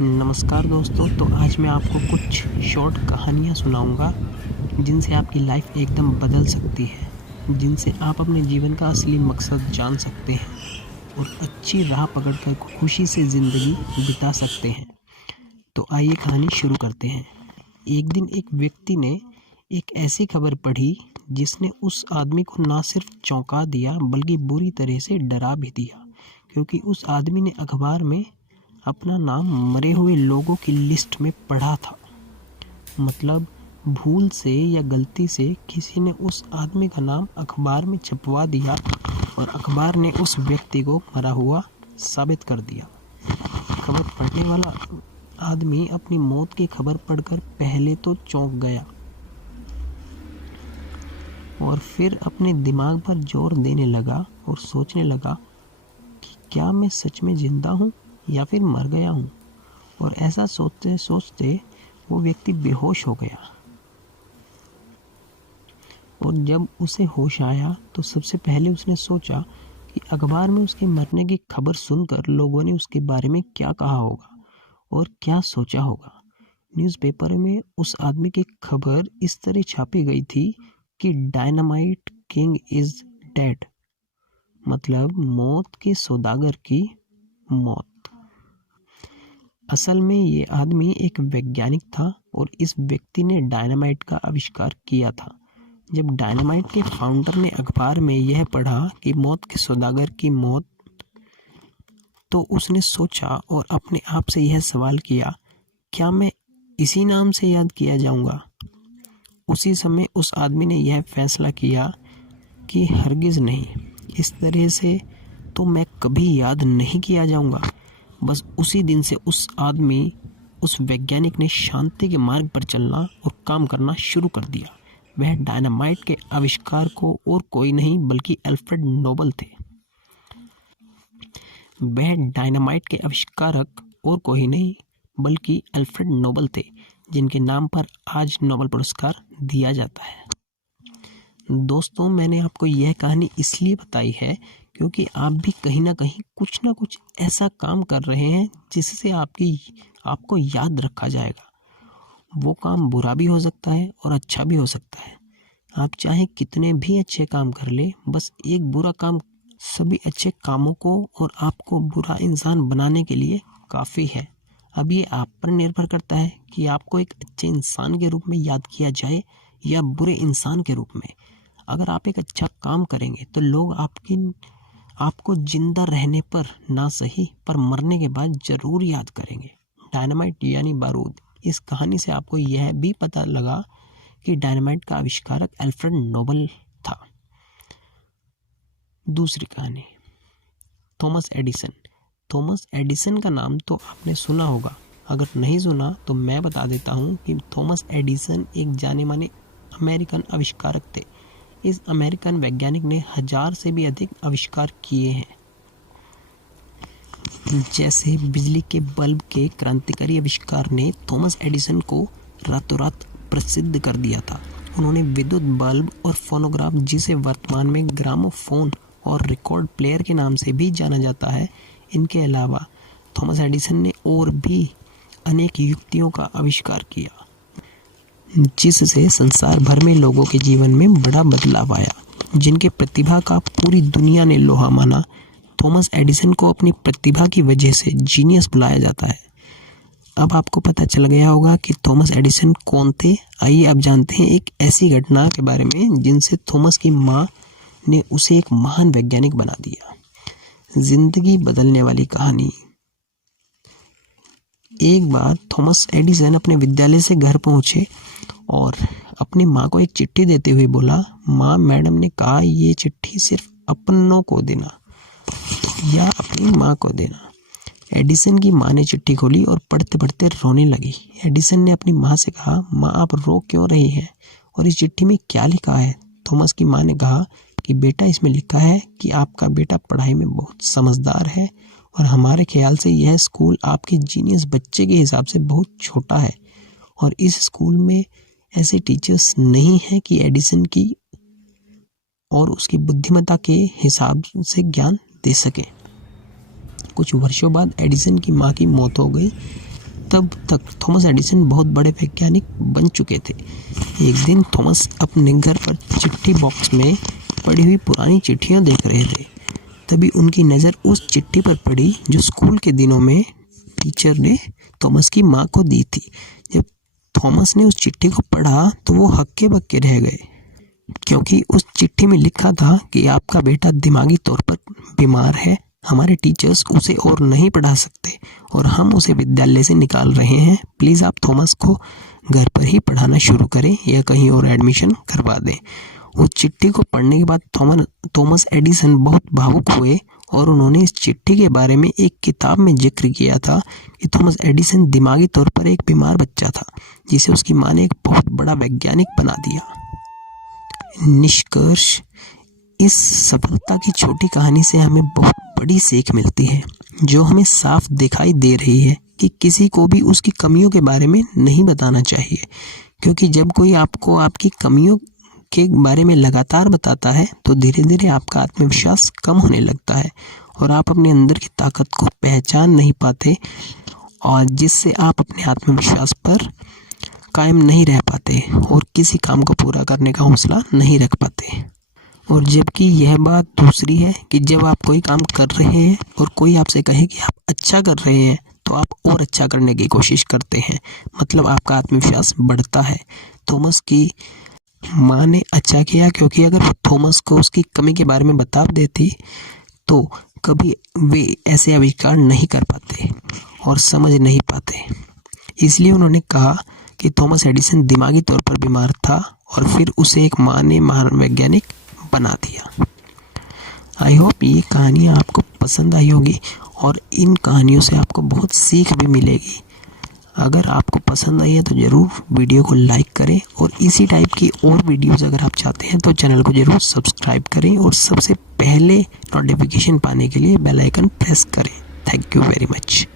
नमस्कार दोस्तों। तो आज मैं आपको कुछ शॉर्ट कहानियाँ सुनाऊंगा जिनसे आपकी लाइफ एकदम बदल सकती है, जिनसे आप अपने जीवन का असली मकसद जान सकते हैं और अच्छी राह पकड़कर खुशी से ज़िंदगी बिता सकते हैं। तो आइए कहानी शुरू करते हैं। एक दिन एक व्यक्ति ने एक ऐसी खबर पढ़ी जिसने उस आदमी को ना सिर्फ चौंका दिया बल्कि बुरी तरह से डरा भी दिया, क्योंकि उस आदमी ने अखबार में अपना नाम मरे हुए लोगों की लिस्ट में पढ़ा था। मतलब भूल से या गलती से किसी ने उस आदमी का नाम अखबार में छपवा दिया और अखबार ने उस व्यक्ति को मरा हुआ साबित कर दिया। खबर पढ़ने वाला आदमी अपनी मौत की खबर पढ़कर पहले तो चौंक गया और फिर अपने दिमाग पर जोर देने लगा और सोचने लगा कि क्या मैं सच में जिंदा हूँ या फिर मर गया हूँ। और ऐसा सोचते सोचते वो व्यक्ति बेहोश हो गया। और जब उसे होश आया तो सबसे पहले उसने सोचा कि अखबार में उसके मरने की खबर सुनकर लोगों ने उसके बारे में क्या कहा होगा और क्या सोचा होगा। न्यूज़पेपर में उस आदमी की खबर इस तरह छापी गई थी कि डायनामाइट किंग इज डेड, मतलब मौत के सौदागर की मौत। असल में ये आदमी एक वैज्ञानिक था और इस व्यक्ति ने डायनामाइट का आविष्कार किया था। जब डायनामाइट के फाउंडर ने अखबार में यह पढ़ा कि मौत के सौदागर की मौत, तो उसने सोचा और अपने आप से यह सवाल किया, क्या मैं इसी नाम से याद किया जाऊंगा? उसी समय उस आदमी ने यह फैसला किया कि हरगिज़ नहीं, इस तरह से तो मैं कभी याद नहीं किया जाऊंगा। बस उसी दिन से उस वैज्ञानिक ने शांति के मार्ग पर चलना और काम करना शुरू कर दिया। वह डायनामाइट के आविष्कार को और कोई नहीं बल्कि अल्फ्रेड नोबल थे। वह डायनामाइट के आविष्कारक और कोई नहीं बल्कि अल्फ्रेड नोबल थे, जिनके नाम पर आज नोबल पुरस्कार दिया जाता है। दोस्तों, मैंने आपको यह कहानी इसलिए बताई है क्योंकि आप भी कहीं ना कुछ ऐसा काम कर रहे हैं जिससे आपको याद रखा जाएगा। वो काम बुरा भी हो सकता है और अच्छा भी हो सकता है। आप चाहे कितने भी अच्छे काम कर ले, बस एक बुरा काम सभी अच्छे कामों को और आपको बुरा इंसान बनाने के लिए काफ़ी है। अब ये आप पर निर्भर करता है कि आपको एक अच्छे इंसान के रूप में याद किया जाए या बुरे इंसान के रूप में। अगर आप एक अच्छा काम करेंगे तो लोग आपको जिंदा रहने पर ना सही पर मरने के बाद जरूर याद करेंगे। डायनामाइट यानी बारूद। इस कहानी से आपको यह भी पता लगा कि डायनामाइट का आविष्कारक अल्फ्रेड नोबल था। दूसरी कहानी, थॉमस एडिसन। थॉमस एडिसन का नाम तो आपने सुना होगा। अगर नहीं सुना तो मैं बता देता हूँ कि थॉमस एडिसन एक जाने माने अमेरिकन आविष्कारक थे। इस अमेरिकन वैज्ञानिक ने 1000 से भी अधिक आविष्कार किए हैं। जैसे बिजली के बल्ब के क्रांतिकारी आविष्कार ने थॉमस एडिसन को रातों रात प्रसिद्ध कर दिया था। उन्होंने विद्युत बल्ब और फोनोग्राफ, जिसे वर्तमान में ग्रामोफोन और रिकॉर्ड प्लेयर के नाम से भी जाना जाता है, इनके अलावा थॉमस एडिसन ने और भी अनेक युक्तियों का आविष्कार किया, जिससे संसार भर में लोगों के जीवन में बड़ा बदलाव आया। जिनके प्रतिभा का पूरी दुनिया ने लोहा माना, थॉमस एडिसन को अपनी प्रतिभा की वजह से जीनियस बुलाया जाता है। अब आपको पता चल गया होगा कि थॉमस एडिसन कौन थे। आइए अब जानते हैं एक ऐसी घटना के बारे में जिनसे थॉमस की माँ ने उसे एक महान वैज्ञानिक बना दिया। जिंदगी बदलने वाली कहानी। एक बार थॉमस एडिसन अपने विद्यालय से घर पहुंचे और अपनी माँ को एक चिट्ठी देते हुए बोला, माँ, मैडम ने कहा ये चिट्ठी सिर्फ अपनों को देना या अपनी माँ को देना। एडिसन की माँ ने चिट्ठी खोली और पढ़ते पढ़ते रोने लगी। एडिसन ने अपनी माँ से कहा, माँ, आप रो क्यों रही हैं और इस चिट्ठी में क्या लिखा है? थॉमस की माँ ने कहा कि बेटा, इसमें लिखा है कि आपका बेटा पढ़ाई में बहुत समझदार है और हमारे ख्याल से यह स्कूल आपके जीनियस बच्चे के हिसाब से बहुत छोटा है और इस स्कूल में ऐसे टीचर्स नहीं हैं कि एडिसन की और उसकी बुद्धिमत्ता के हिसाब से ज्ञान दे सके। कुछ वर्षों बाद एडिसन की माँ की मौत हो गई तब तक थॉमस एडिसन बहुत बड़े वैज्ञानिक बन चुके थे। एक दिन थॉमस अपने घर पर चिट्ठी बॉक्स में पड़ी हुई पुरानी चिट्ठियां देख रहे थे। तभी उनकी नज़र उस चिट्ठी पर पड़ी जो स्कूल के दिनों में टीचर ने थॉमस की माँ को दी थी। जब थॉमस ने उस चिट्ठी को पढ़ा तो वो हक्के बक्के रह गए, क्योंकि उस चिट्ठी में लिखा था कि आपका बेटा दिमागी तौर पर बीमार है, हमारे टीचर्स उसे और नहीं पढ़ा सकते और हम उसे विद्यालय से निकाल रहे हैं। प्लीज़ आप थॉमस को घर पर ही पढ़ाना शुरू करें या कहीं और एडमिशन करवा दें। उस चिट्ठी को पढ़ने के बाद थॉमस एडिसन बहुत भावुक हुए और उन्होंने इस चिट्ठी के बारे में एक किताब में जिक्र किया था कि थॉमस एडिसन दिमागी तौर पर एक बीमार बच्चा था, जिसे उसकी माँ ने एक बहुत बड़ा वैज्ञानिक बना दिया। निष्कर्ष, इस सफलता की छोटी कहानी से हमें बहुत बड़ी सीख मिलती है, जो हमें साफ दिखाई दे रही है कि किसी को भी उसकी कमियों के बारे में नहीं बताना चाहिए, क्योंकि जब कोई आपको आपकी कमियों के बारे में लगातार बताता है तो धीरे धीरे आपका आत्मविश्वास कम होने लगता है और आप अपने अंदर की ताकत को पहचान नहीं पाते, और जिससे आप अपने आत्मविश्वास पर कायम नहीं रह पाते और किसी काम को पूरा करने का हौसला नहीं रख पाते। और जबकि यह बात दूसरी है कि जब आप कोई काम कर रहे हैं और कोई आपसे कहे कि आप अच्छा कर रहे हैं तो आप और अच्छा करने की कोशिश करते हैं, मतलब आपका आत्मविश्वास बढ़ता है। थॉमस की माँ ने अच्छा किया, क्योंकि अगर वो थॉमस को उसकी कमी के बारे में बता देती तो कभी वे ऐसे आविष्कार नहीं कर पाते और समझ नहीं पाते। इसलिए उन्होंने कहा कि थॉमस एडिसन दिमागी तौर पर बीमार था और फिर उसे एक माँ ने महान वैज्ञानिक बना दिया। आई होप ये कहानियाँ आपको पसंद आई होगी और इन कहानियों से आपको बहुत सीख भी मिलेगी। अगर आपको पसंद आई है तो ज़रूर वीडियो को लाइक करें और इसी टाइप की और वीडियोस अगर आप चाहते हैं तो चैनल को ज़रूर सब्सक्राइब करें और सबसे पहले नोटिफिकेशन पाने के लिए बेल आइकन प्रेस करें। Thank you very much.